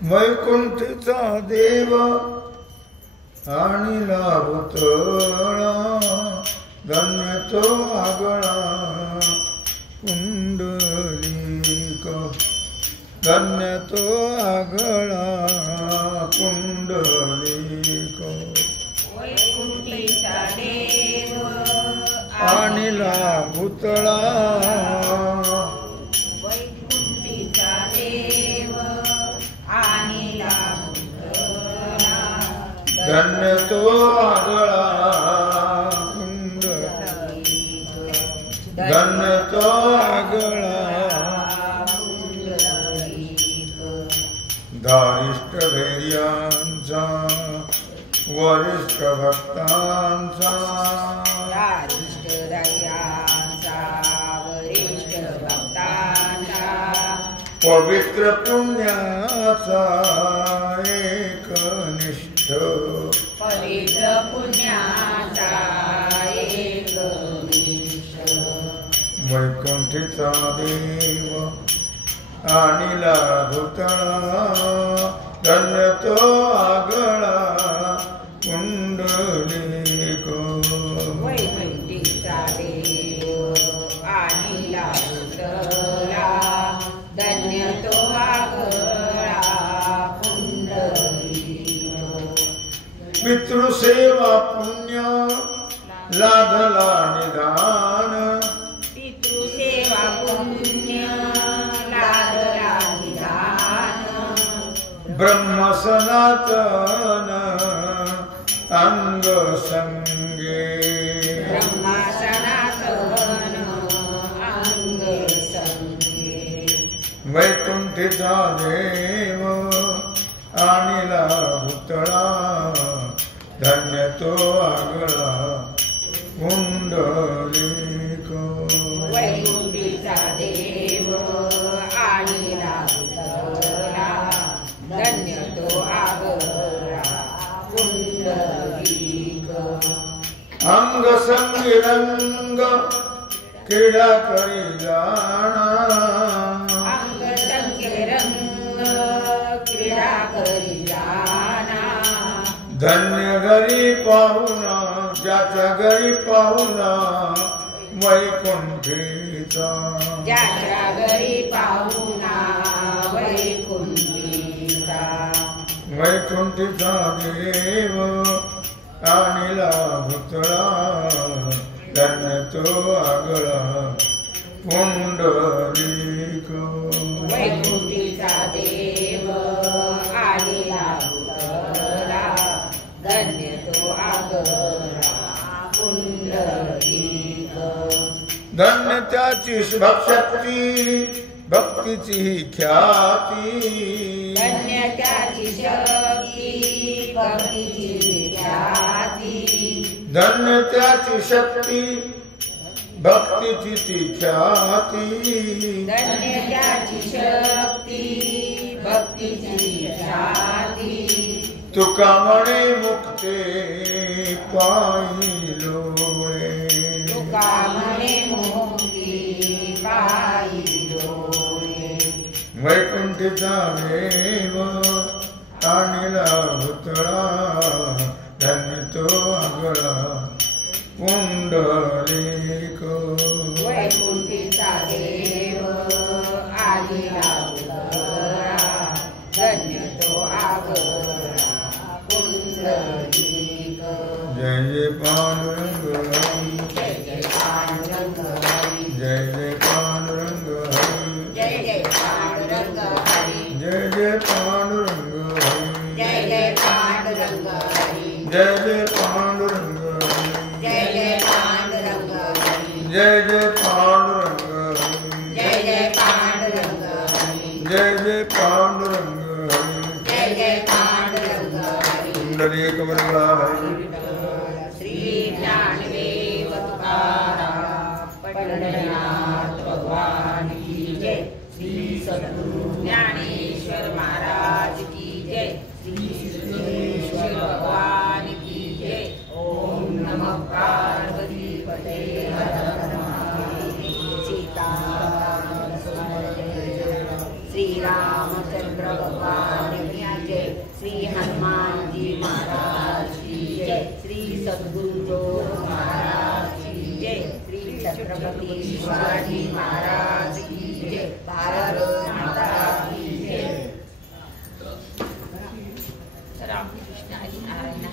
वैकुंठीचा देव आणि लाभतळा धन्य तो आगळा पुंडलिक धन्य तो आगळा पुंडलिक वैकुंठीचा देव आणि लाभतळा वैकुंठीचा देव आणि लाभतळा धन्य तो आगळा पुंडलिक धन्य तो आगळा पुंडलिक धारिष्ट धैर्यांचा वरिष्ठ भक्तांचा धारिष्ट दयांचा वरिष्ठ भक्तांचा पवित्र पुण्याचा एकनिष्ठ पवित्र पुण्याचा एकनिष्ठ वैकुंठीचा देव आणि लाभतळा धन्य तो आगळा पुंडलिक वैकुंठीचा देव आणि लाभतळा धन्य तो आगळा पुंडलिक पितृसेवा पुण्य लाधला निदान पितृसेवा पुण्य लादला निदान ब्रह्म सनातन अंग संगे ब्रह्मा सनातन अंग संगे वैकुंठीचा देव आणि लाभतळा धन्य तो आगळा पुंडलिक वैकुंठीचा देव आणि लाभतळा धन्य तो आगळा पुंडलिक अंग संगी रंग क्रीडा करी जाणा अंग संगे रंग क्रीडा करी जाना धन्य घरी पाहुणा ज्याच्या घरी पाहुणा वैकुंठीचा ज्याच्या घरी पाहुणा वैकुंठीचा वैकुंठीचा देव आणि लाभतळा धन्य तो आगळा पुंडलिक वैकुंठीचा देव आणि लाभतळा धन्य तो आगळा पुंडलिक धन्य त्याची भक्ती भक्तीची ख्याती धन्य त्याची शक्ती भक्तीची ख्याती धन्य त्याची शक्ती भक्तीची ती ख्याती धन्य त्याची शक्ती भक्तीची ख्याती तुका म्हणे मुक्ते पायी लोळे तुका म्हणे मुक्ती पायी डोळे वैकुंठीचा देव आणि लाभतळा धन्य तो आगळा पुंडलिक वैकुंठीचा देव आणि लाभतळा धन्य तो आगळा पुंडलिक जय जय पांडुरंग हरी जय जय पांडुरंग हरी जय जय पांडुरंग हरी जय जय पांडुरंग हरी जय जय पांडुरंग हरी जय जय पांडुरंग हरी जय जय पांडुरंग हरी जय जय पांडुरंग हरी जय जय पांडुरंग हरी जय जय पांडुरंग हरी जय जय पांडुरंग हरी जय जय पांडुरंग हरी पुंडलिक वरदा हरी श्री ज्ञानदेव तुकाराम पंढरीनाथ भगवान की जय श्री सद्गुरु ज्ञानेश्वर महाराज की जय श्री सिद्धेश्वर भगवान की जय ओम नमः पार्वती पते हर हर महादेव सीता श्री रामचंद्र भगवान की हनुमान जी महाराज की जय। श्री सद्गुरु महाराज की जय। श्री छत्रपति शिवाजी महाराज की जय। भारत माता की जय। रामकृष्ण हरी नारायण